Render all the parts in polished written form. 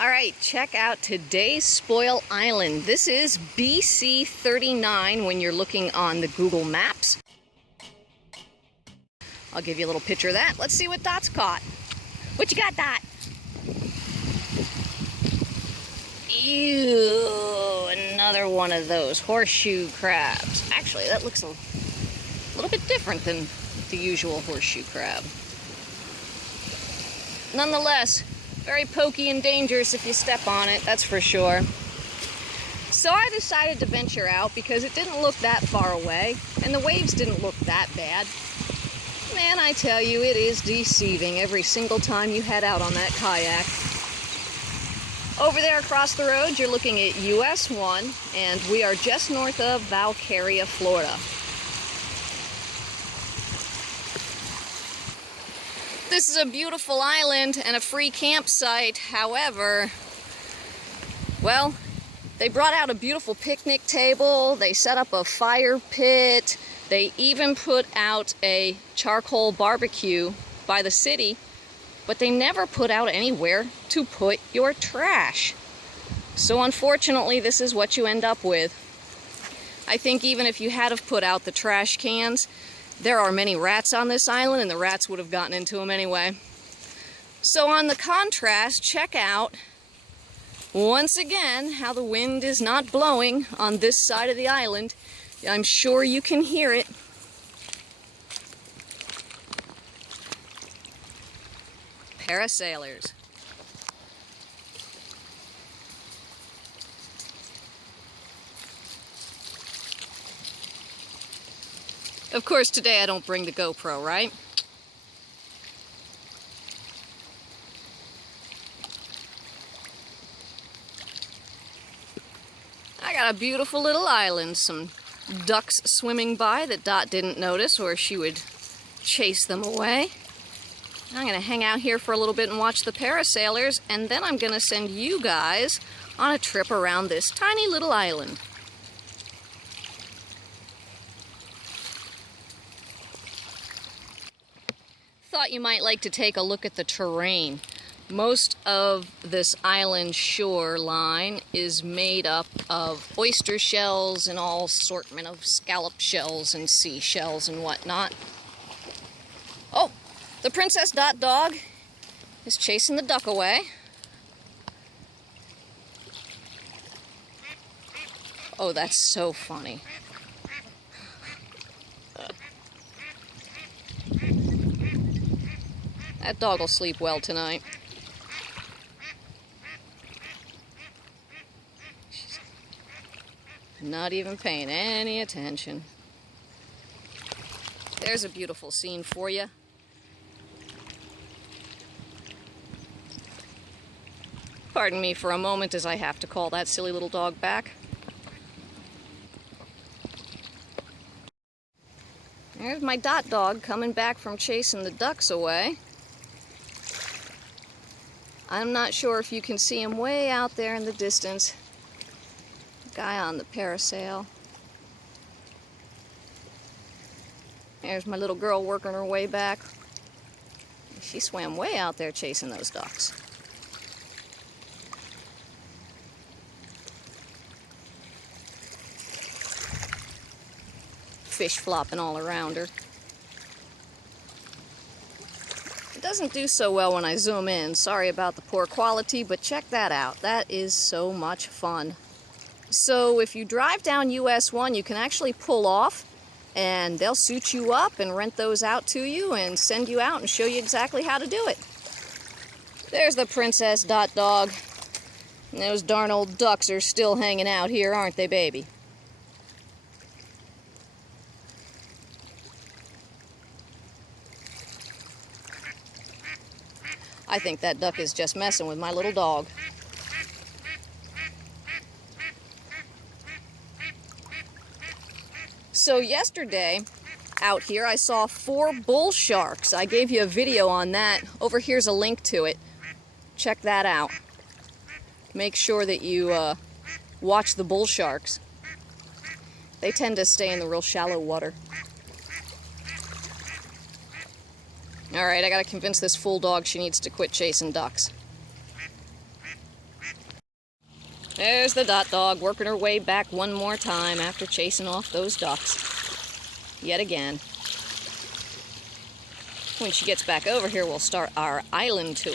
Alright, check out today's spoil island. This is BC39 when you're looking on the Google Maps. I'll give you a little picture of that. Let's see what Dot's caught. What you got, Dot? Ew, another one of those horseshoe crabs. Actually, that looks a little bit different than the usual horseshoe crab. Nonetheless, very pokey and dangerous if you step on it, that's for sure. So I decided to venture out because it didn't look that far away, and the waves didn't look that bad. Man, I tell you, it is deceiving every single time you head out on that kayak. Over there across the road, you're looking at US 1, and we are just north of Valcaria, Florida. This is a beautiful island and a free campsite. However, well, they brought out a beautiful picnic table, they set up a fire pit, they even put out a charcoal barbecue by the city, but they never put out anywhere to put your trash. So unfortunately, this is what you end up with. I think even if you had have put out the trash cans, there are many rats on this island, and the rats would have gotten into them anyway. So on the contrast, check out, once again, how the wind is not blowing on this side of the island. I'm sure you can hear it. Parasailers. Of course, today I don't bring the GoPro, right? I got a beautiful little island, some ducks swimming by that Dot didn't notice, or she would chase them away. I'm going to hang out here for a little bit and watch the parasailers, and then I'm going to send you guys on a trip around this tiny little island. Thought you might like to take a look at the terrain. Most of this island shoreline is made up of oyster shells and all assortment of scallop shells and seashells and whatnot. Oh, the Princess Dot dog is chasing the duck away. Oh, that's so funny. That dog will sleep well tonight. She's not even paying any attention. There's a beautiful scene for you. Pardon me for a moment as I have to call that silly little dog back. There's my Dot dog coming back from chasing the ducks away. I'm not sure if you can see him way out there in the distance. Guy on the parasail. There's my little girl working her way back. She swam way out there chasing those ducks. Fish flopping all around her. It doesn't do so well when I zoom in. Sorry about the poor quality, but check that out. That is so much fun. So if you drive down US 1, you can actually pull off, and they'll suit you up and rent those out to you and send you out and show you exactly how to do it. There's the Princess Dot dog. And those darn old ducks are still hanging out here, aren't they, baby? I think that duck is just messing with my little dog. So yesterday, out here, I saw 4 bull sharks. I gave you a video on that. Over here's a link to it. Check that out. Make sure that you watch the bull sharks. They tend to stay in the real shallow water. Alright, I gotta convince this fool dog she needs to quit chasing ducks. There's the dot dog working her way back one more time after chasing off those ducks. Yet again. When she gets back over here, we'll start our island tour.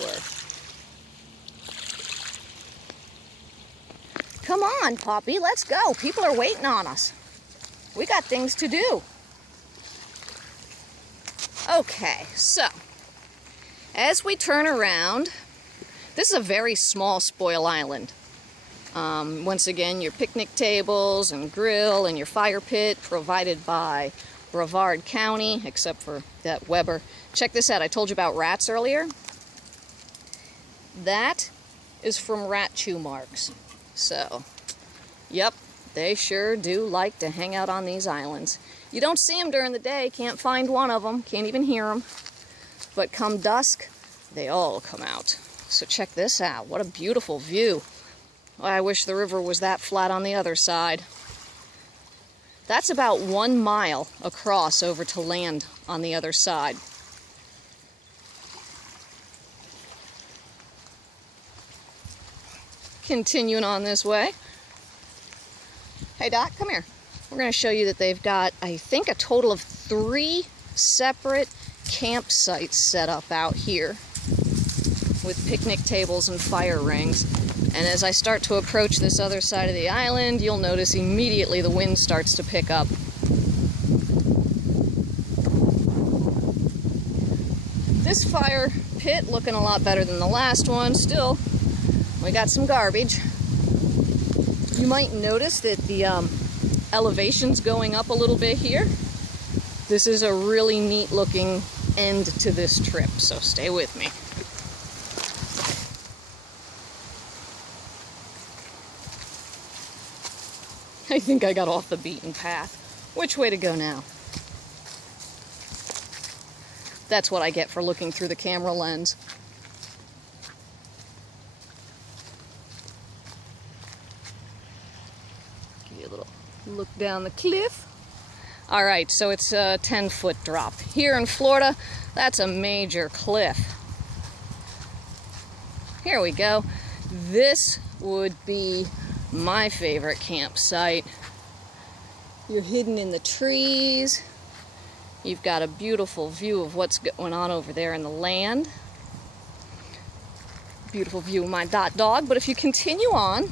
Come on, Poppy, let's go. People are waiting on us. We got things to do. Okay, so as we turn around, this is a very small spoil island. Once again, your picnic tables and grill and your fire pit provided by Brevard County, except for that Weber. Check this out. I told you about rats earlier. That is from rat chew marks. So, yep, they sure do like to hang out on these islands. You don't see them during the day, can't find one of them, can't even hear them. But come dusk, they all come out. So check this out. What a beautiful view. I wish the river was that flat on the other side. That's about 1 mile across over to land on the other side. Continuing on this way. Hey Doc, come here. We're going to show you that they've got, I think, a total of 3 separate campsites set up out here with picnic tables and fire rings. And as I start to approach this other side of the island, you'll notice immediately the wind starts to pick up. This fire pit looking a lot better than the last one. Still, we got some garbage. You might notice that the elevation's going up a little bit here. This is a really neat looking end to this trip, so stay with me. I think I got off the beaten path. Which way to go now? That's what I get for looking through the camera lens. Give you a little look down the cliff. All right, so it's a 10-foot drop. Here in Florida, that's a major cliff. Here we go. This would be my favorite campsite. You're hidden in the trees. You've got a beautiful view of what's going on over there in the land. Beautiful view of my dot dog. But if you continue on,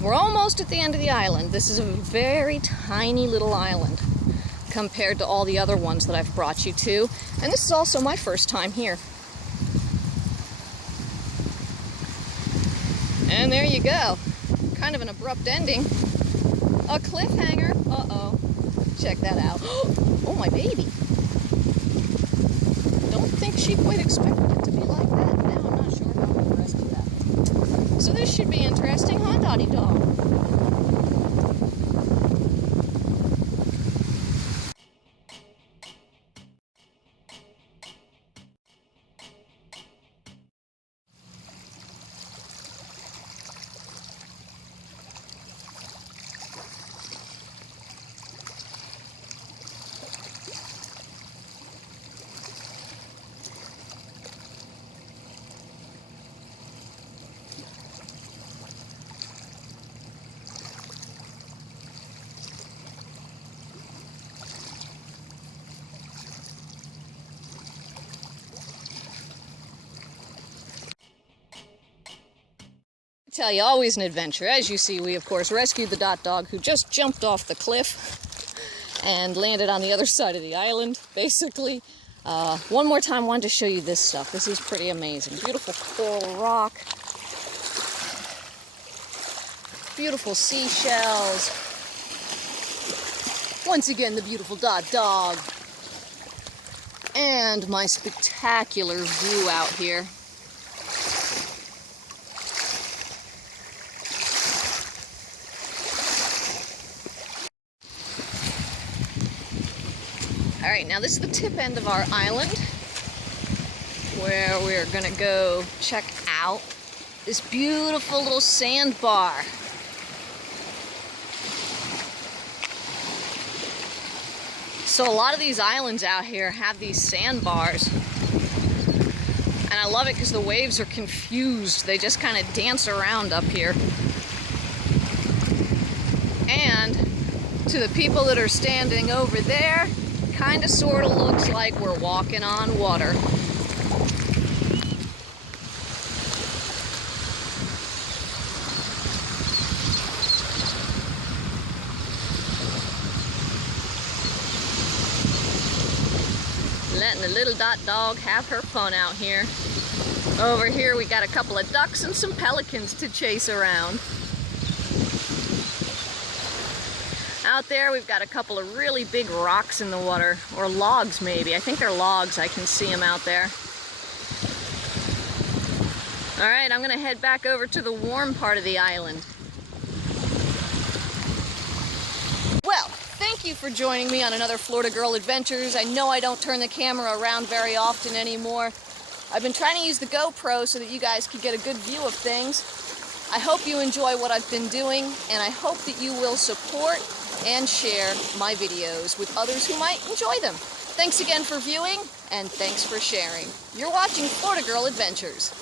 we're almost at the end of the island. This is a very tiny little island compared to all the other ones that I've brought you to. And this is also my first time here. And there you go. Kind of an abrupt ending. A cliffhanger. Uh-oh. Check that out. Oh, my baby. Don't think she quite expected it to be like that. Now I'm not sure how I'm going to rescue that. So this should be interesting, huh, Dottie Dog? Tell you, always an adventure. As you see, we of course rescued the dot dog who just jumped off the cliff and landed on the other side of the island, basically. One more time, wanted to show you this stuff. This is pretty amazing. Beautiful coral rock, beautiful seashells. Once again, the beautiful dot dog, and my spectacular view out here. All right, now this is the tip end of our island where we're gonna go check out this beautiful little sandbar. So a lot of these islands out here have these sandbars And I love it because the waves are confused. They just kind of dance around up here. And to the people that are standing over there, kind of sort of looks like we're walking on water. Letting the little dot dog have her fun out here. Over here we got a couple of ducks and some pelicans to chase around. Out there we've got a couple of really big rocks in the water, or logs maybe. I think they're logs. I can see them out there. All right, I'm gonna head back over to the warm part of the island. Well, thank you for joining me on another Florida Girl Adventures. I know I don't turn the camera around very often anymore. I've been trying to use the GoPro so that you guys could get a good view of things. I hope you enjoy what I've been doing, and I hope that you will support and share my videos with others who might enjoy them. Thanks again for viewing, and thanks for sharing. You're watching Florida Girl Adventures.